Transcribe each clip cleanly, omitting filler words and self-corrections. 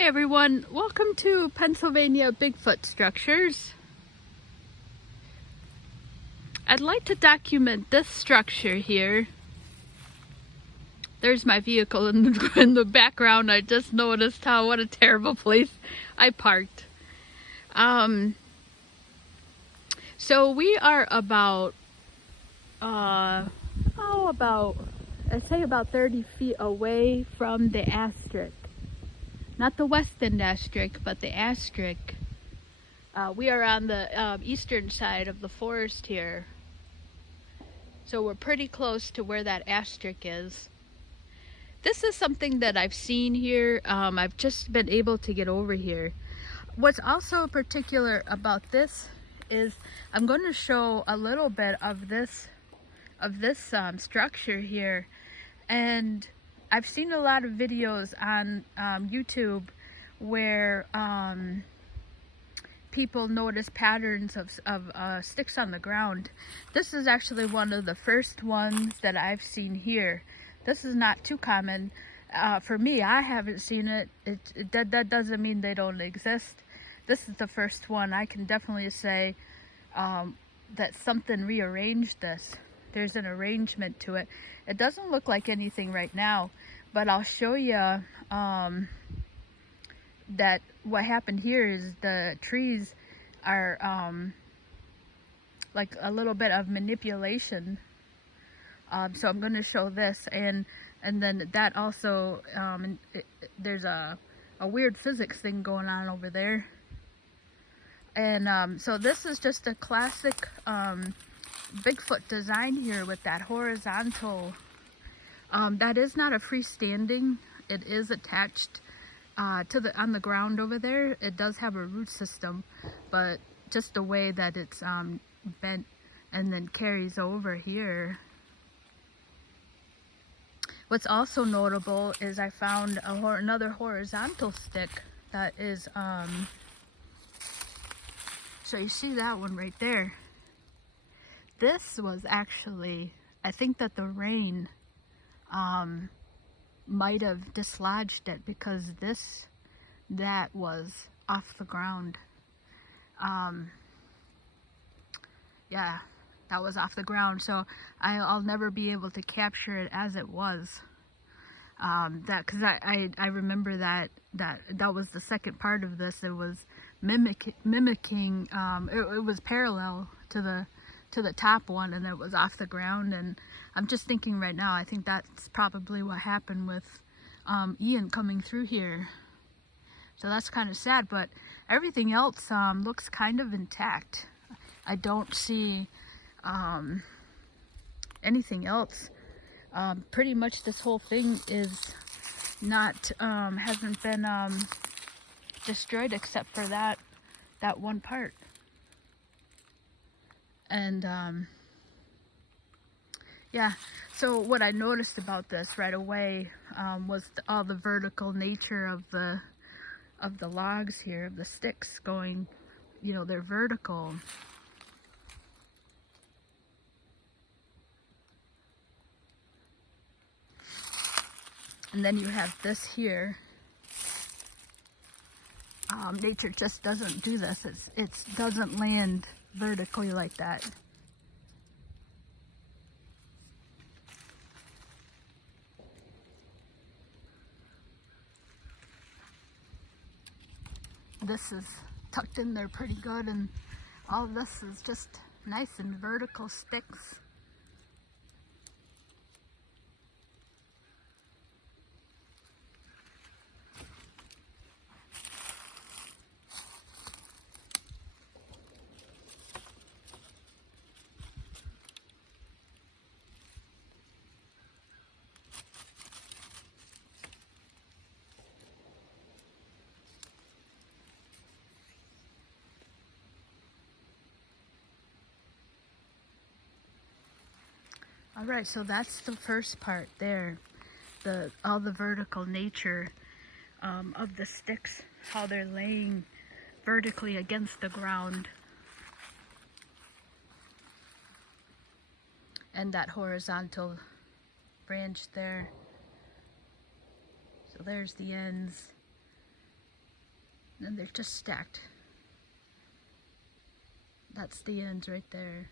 Hi everyone, welcome to Pennsylvania Bigfoot Structures. I'd like to document this structure here. There's my vehicle in the background. I just noticed what a terrible place I parked. So we are about, I'd say about 30 feet away from the asterisk. Not the west end asterisk, but the asterisk. We are on the eastern side of the forest here. So we're pretty close to where that asterisk is. This is something that I've seen here. I've just been able to get over here. What's also particular about this is I'm going to show a little bit of this structure here. And I've seen a lot of videos on YouTube where people notice patterns of sticks on the ground. This is actually one of the first ones that I've seen here. This is not too common. For me, I haven't seen it. That doesn't mean they don't exist. This is the first one. I can definitely say that something rearranged this. There's an arrangement to it. It doesn't look like anything right now, but I'll show you that what happened here is the trees are like a little bit of manipulation. So I'm going to show this, and then that also there's a weird physics thing going on over there. And so this is just a classic Bigfoot design here with that horizontal. That is not a freestanding. It is attached on the ground over there. It does have a root system, but just the way that it's bent and then carries over here. What's also notable is I found another horizontal stick that is so you see that one right there. This was actually, I think that the rain might have dislodged it, because that was off the ground. Yeah, that was off the ground, so I'll never be able to capture it as it was. Because I remember that was the second part of this. It was mimicking. It was parallel to the top one, and it was off the ground. And I'm just thinking right now, I think that's probably what happened with Ian coming through here. So that's kind of sad, but everything else looks kind of intact. I don't see anything else. Pretty much this whole thing is not hasn't been destroyed except for that one part. And yeah, so what I noticed about this right away was all the vertical nature of the logs here, of the sticks going, you know, they're vertical. And then you have this here. Nature just doesn't do this. It doesn't land vertically like that. This is tucked in there pretty good, and all this is just nice and vertical sticks. All right, so that's the first part there, all the vertical nature of the sticks, how they're laying vertically against the ground, and that horizontal branch there. So there's the ends, And they're just stacked. That's the ends right there.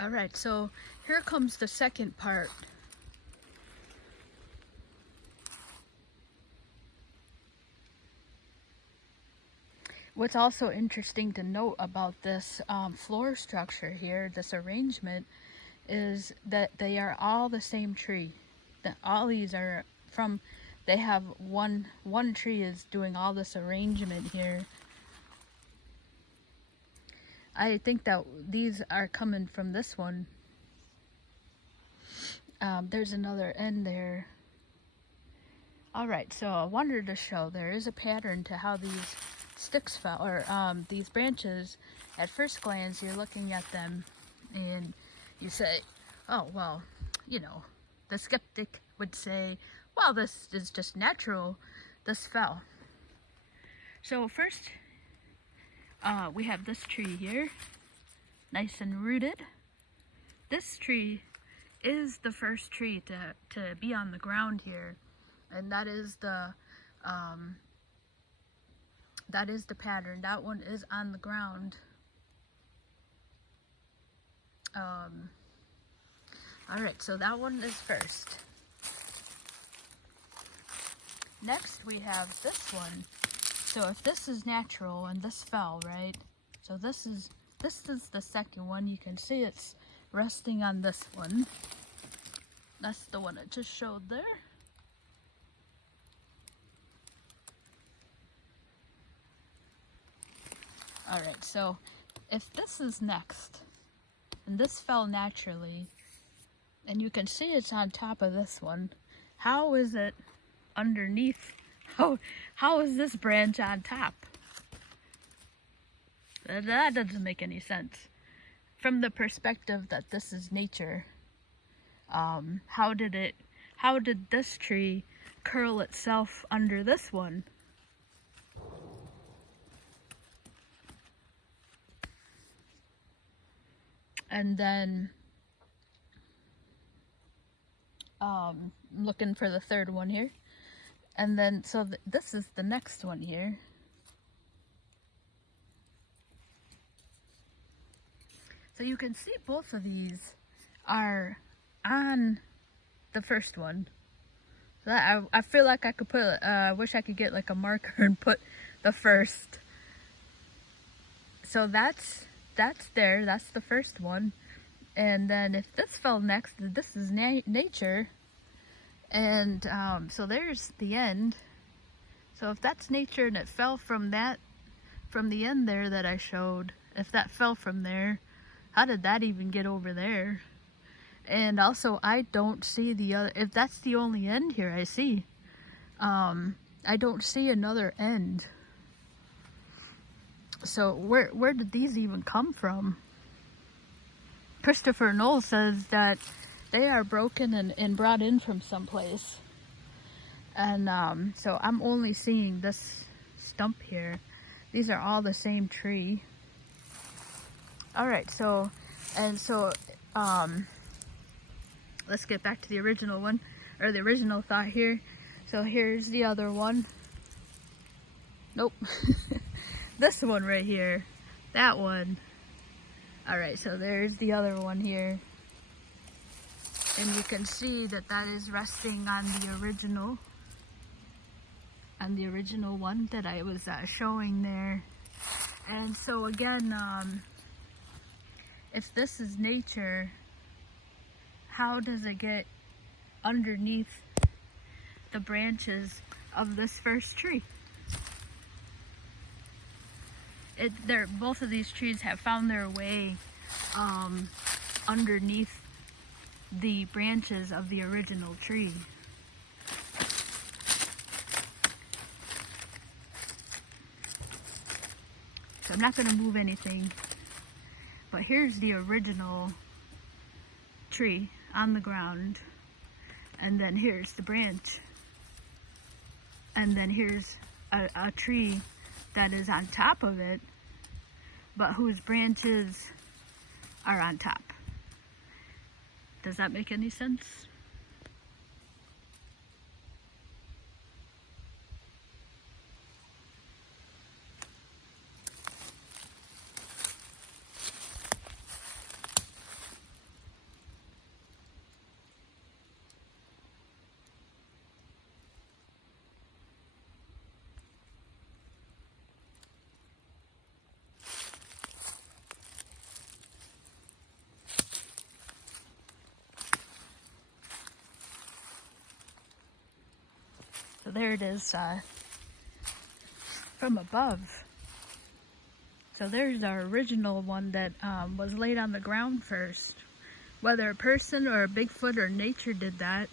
Alright, so here comes the second part. What's also interesting to note about this floor structure here, this arrangement, is that they are all the same tree. That all these are from, they have one tree is doing all this arrangement here. I think that these are coming from this one. There's another end there. Alright, so I wanted to show there is a pattern to how these sticks fell, or these branches. At first glance, you're looking at them and you say, oh, well, you know, the skeptic would say, well, this is just natural, this fell. So first, we have this tree here, nice and rooted. This tree is the first tree to be on the ground here, and that is the pattern. That one is on the ground. Alright, so that one is first. Next we have this one. So if this is natural and this fell, right? So this is the second one. You can see it's resting on this one. That's the one I just showed there. Alright, so if this is next, and this fell naturally, and you can see it's on top of this one, how is it underneath? How is this branch on top? That doesn't make any sense. From the perspective that this is nature, how did this tree curl itself under this one? And then I'm looking for the third one here. And then, so this is the next one here. So you can see both of these are on the first one. I feel like I could put, I wish I could get like a marker and put the first. So that's there, that's the first one. And then if this fell next, this is nature. And so there's the end. So if that's nature and it fell from the end there that I showed, if that fell from there, how did that even get over there? And also, I don't see the other, if that's the only end here I see, I don't see another end. So where did these even come from? Christopher Knoll says that they are broken and brought in from someplace. And so I'm only seeing this stump here. These are all the same tree. Alright, so let's get back to the original one, or the original thought here. So here's the other one. Nope. This one right here. That one. Alright, so there's the other one here. And you can see that that is resting on the original. On the original one that I was showing there. And so again, if this is nature, how does it get underneath the branches of this first tree? Both of these trees have found their way underneath the branches of the original tree. So I'm not going to move anything, but here's the original tree on the ground, and then here's the branch, and then here's a tree that is on top of it, but whose branches are on top. Does that make any sense? So there it is from above. So there's our original one that was laid on the ground first. Whether a person or a Bigfoot or nature did that,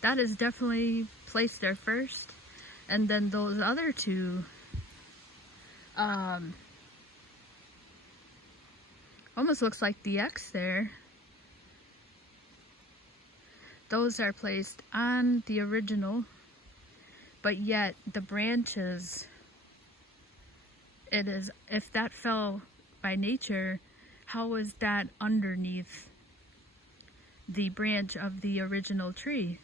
that is definitely placed there first. And then those other two, almost looks like the X there. Those are placed on the original, but yet the branches, it is, if that fell by nature, how is that underneath the branch of the original tree?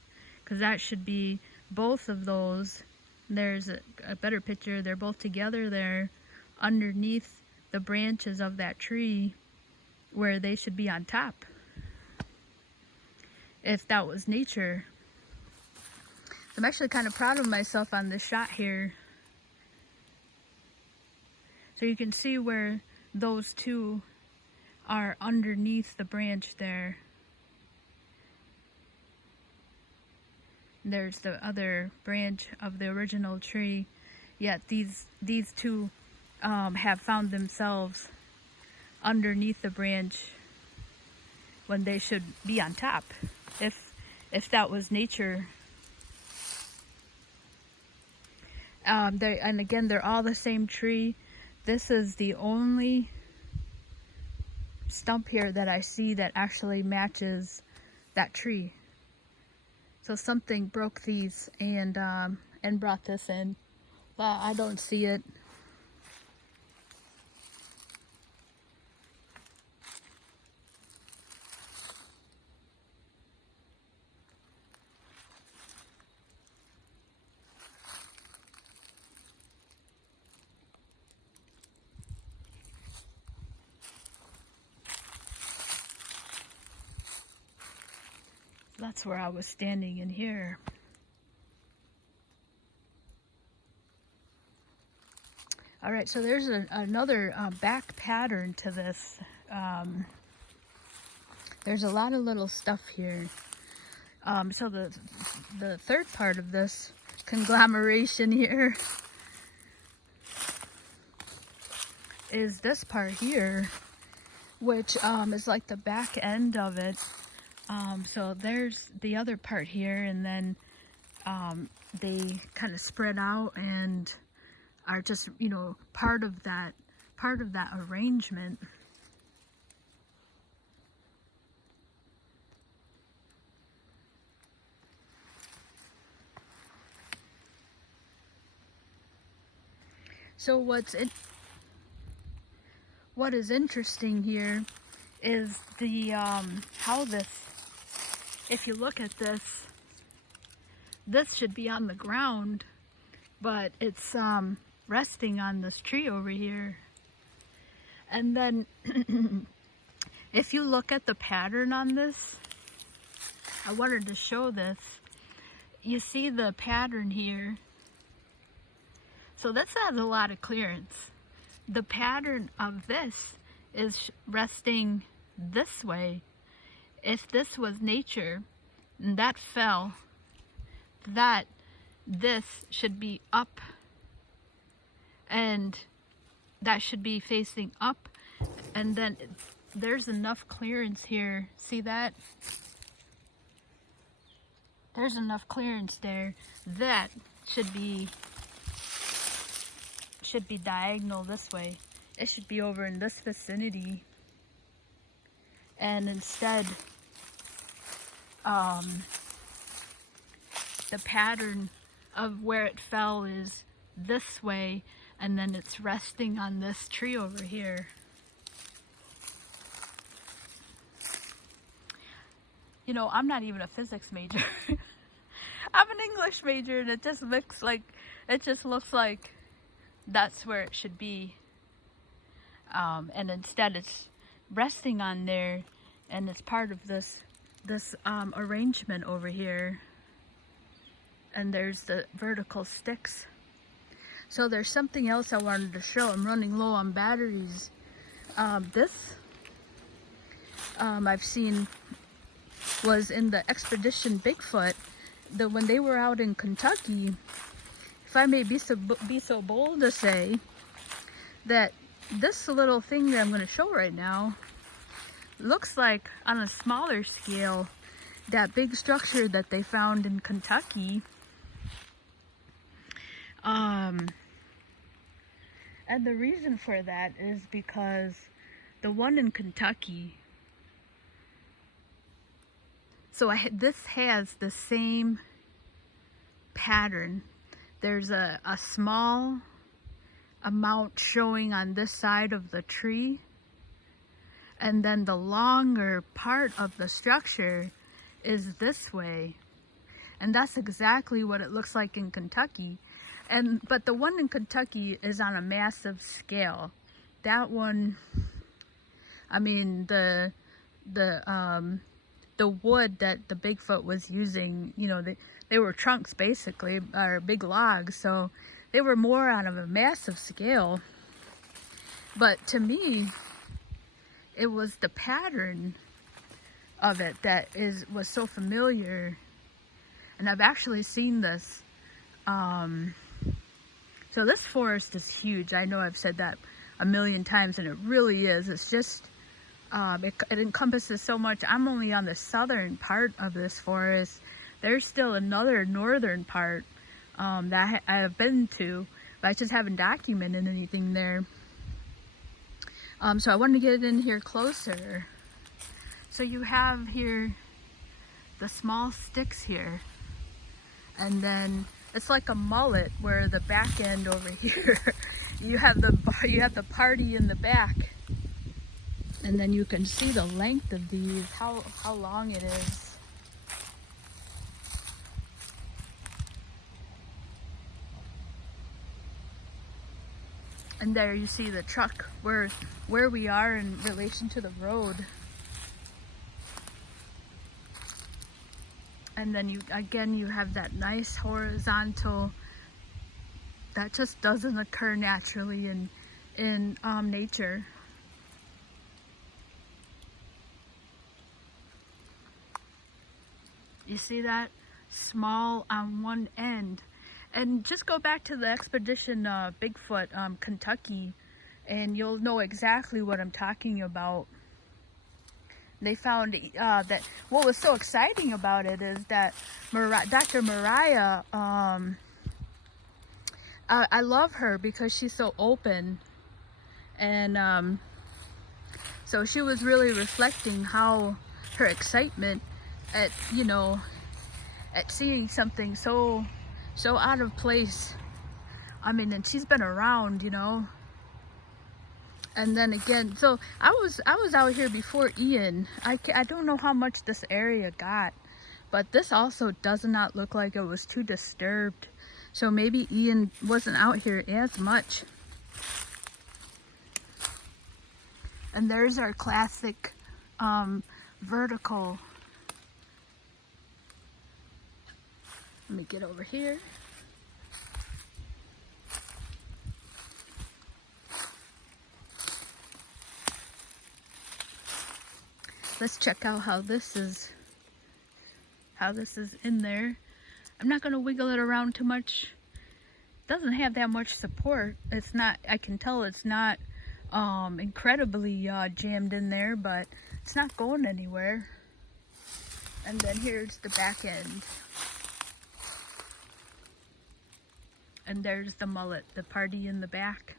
Because that should be both of those. There's a better picture. They're both together there underneath the branches of that tree where they should be on top. If that was nature. I'm actually kind of proud of myself on this shot here. So you can see where those two are underneath the branch there. There's the other branch of the original tree. Yet these two have found themselves underneath the branch when they should be on top. If that was nature. And again, they're all the same tree. This is the only stump here that I see that actually matches that tree. So something broke these and brought this in. But I don't see it. That's where I was standing in here. All right, so there's another back pattern to this. There's a lot of little stuff here. So the third part of this conglomeration here is this part here, which is like the back end of it. So there's the other part here, and then they kind of spread out and are just, you know, part of that arrangement. So what is interesting here is the how this, if you look at this, this should be on the ground, but it's resting on this tree over here. And then if you look at the pattern on this, I wanted to show this. You see the pattern here. So this has a lot of clearance. The pattern of this is resting this way. If this was nature and that fell, that this should be up, and that should be facing up, and then there's enough clearance here. See that? There's enough clearance there. That should be diagonal this way. It should be over in this vicinity. And instead, the pattern of where it fell is this way, and then it's resting on this tree over here. You know, I'm not even a physics major. I'm an English major, and it just looks like that's where it should be. And instead it's resting on there, and it's part of this arrangement over here. And there's the vertical sticks. So there's something else I wanted to show. I'm running low on batteries. This I've seen was in the Expedition Bigfoot, when they were out in Kentucky, if I may be so bold to say that this little thing that I'm going to show right now looks like, on a smaller scale, that big structure that they found in Kentucky. And the reason for that is because the one in Kentucky, so this has the same pattern. There's a small amount showing on this side of the tree, and then the longer part of the structure is this way, and that's exactly what it looks like in Kentucky. But the one in Kentucky is on a massive scale. That one, I mean, the wood that the Bigfoot was using, you know, they were trunks basically, or big logs, so they were more on a massive scale. But to me, it was the pattern of it that was so familiar. And I've actually seen this. So this forest is huge. I know I've said that a million times, and it really is. It's just, it encompasses so much. I'm only on the southern part of this forest. There's still another northern part that I have been to, but I just haven't documented anything there. So I wanted to get in here closer. So you have here the small sticks here, and then it's like a mullet where the back end over here, you have the party in the back, and then you can see the length of these, how long it is. And there you see the truck where we are in relation to the road. And then you have that nice horizontal that just doesn't occur naturally in nature. You see that? Small on one end. And just go back to the expedition Bigfoot, Kentucky, and you'll know exactly what I'm talking about. They found that what was so exciting about it is that Dr. Mariah, I love her because she's so open, and so she was really reflecting how her excitement at, you know, at seeing something so out of place. I mean, and she's been around, you know. And then again, so I was out here before Ian. I don't know how much this area got, but this also does not look like it was too disturbed. So maybe Ian wasn't out here as much. And there's our classic vertical. Let me get over here. Let's check out how this is in there. I'm not going to wiggle it around too much. It doesn't have that much support. It's not, I can tell it's not incredibly jammed in there, but it's not going anywhere. And then here's the back end. And there's the mullet, the party in the back.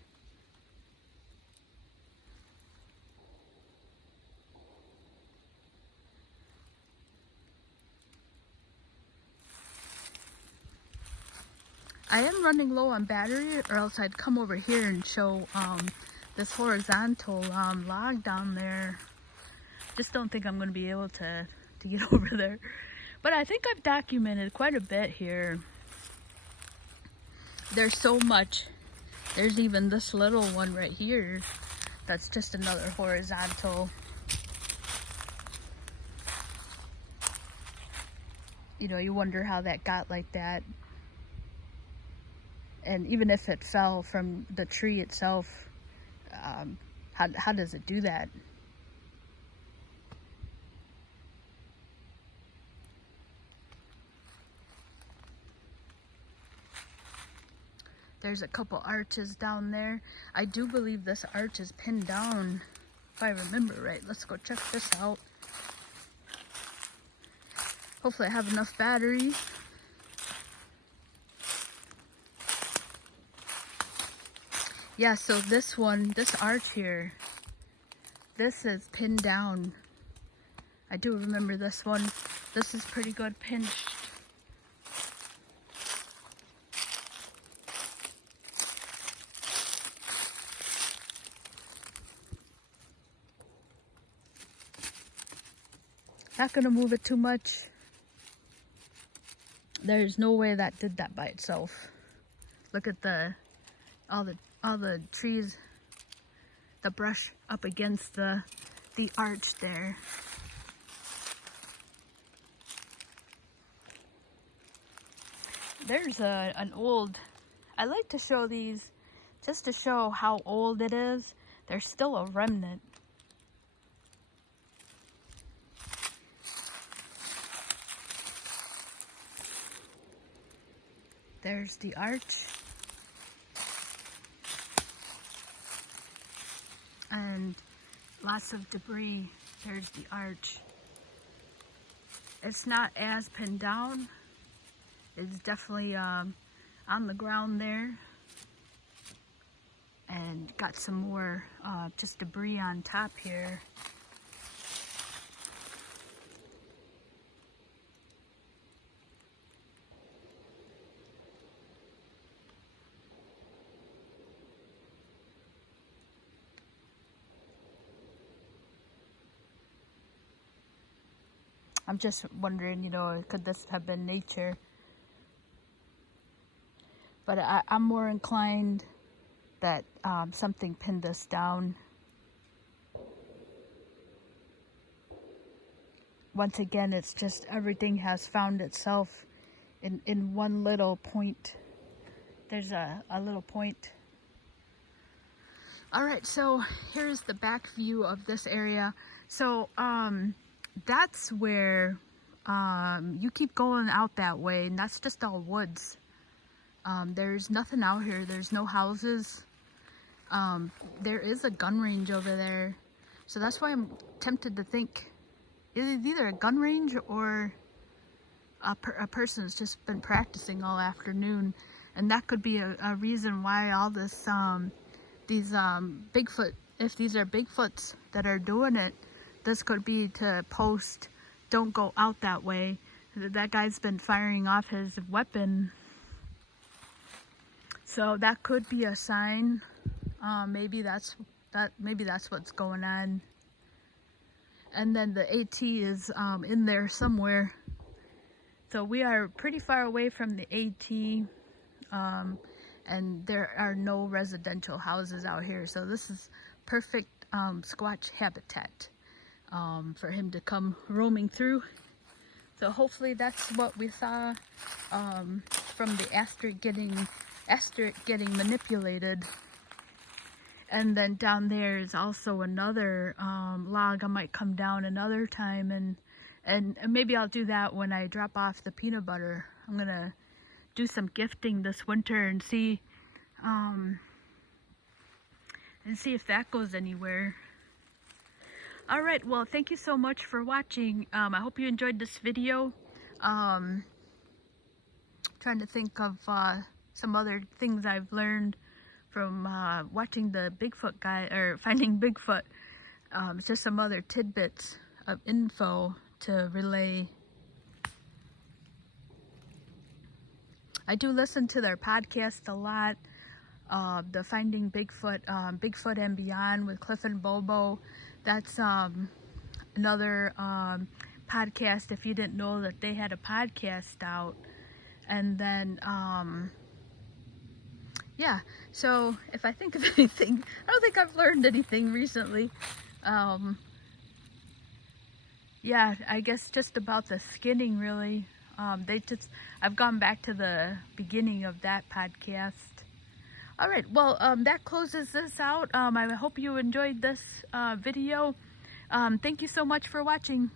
I am running low on battery, or else I'd come over here and show this horizontal log down there. Just don't think I'm going to be able to get over there. But I think I've documented quite a bit here. There's so much. There's even this little one right here. That's just another horizontal. You know, you wonder how that got like that. And even if it fell from the tree itself, how does it do that? There's a couple arches down there. I do believe this arch is pinned down, if I remember right. Let's go check this out. Hopefully I have enough battery. Yeah, so this one, this arch here, this is pinned down. I do remember this one. This is pretty good pinched. Not gonna move it too much. There's no way that did that by itself. Look at all the trees, the brush up against the arch there. There's an old, I like to show these just to show how old it is. There's still a remnant. There's the arch. And lots of debris. There's the arch. It's not as pinned down. It's definitely on the ground there. And got some more just debris on top here. I'm just wondering, you know, could this have been nature? But I'm more inclined that something pinned this down. Once again, it's just everything has found itself in one little point. There's a little point. All right, so here's the back view of this area. So that's where you keep going out that way, and that's just all woods. There's nothing out here. There's no houses. There is a gun range over there, so that's why I'm tempted to think it's either a gun range or a person's just been practicing all afternoon, and that could be a reason why all this these Bigfoot, if these are Bigfoots that are doing it, this could be to post, don't go out that way. That guy's been firing off his weapon, so that could be a sign. Maybe that's what's going on. And then the AT is in there somewhere. So we are pretty far away from the AT, and there are no residential houses out here. So this is perfect Squatch habitat for him to come roaming through. So hopefully that's what we saw from the asterisk getting manipulated. And then down there is also another log. I might come down another time, and maybe I'll do that when I drop off the peanut butter. I'm gonna do some gifting this winter and see if that goes anywhere. All right, well, thank you so much for watching. I hope you enjoyed this video. Trying to think of some other things I've learned from watching the Bigfoot guy, or finding Bigfoot. It's just some other tidbits of info to relay. I do listen to their podcast a lot. The Finding Bigfoot, Bigfoot and Beyond with Cliff and Bobo. That's another podcast, if you didn't know that they had a podcast out. And then yeah, so if I think of anything, I don't think I've learned anything recently. Yeah, I guess just about the skinning, really. I've gone back to the beginning of that podcast. All right, well, that closes this out. I hope you enjoyed this video. Thank you so much for watching.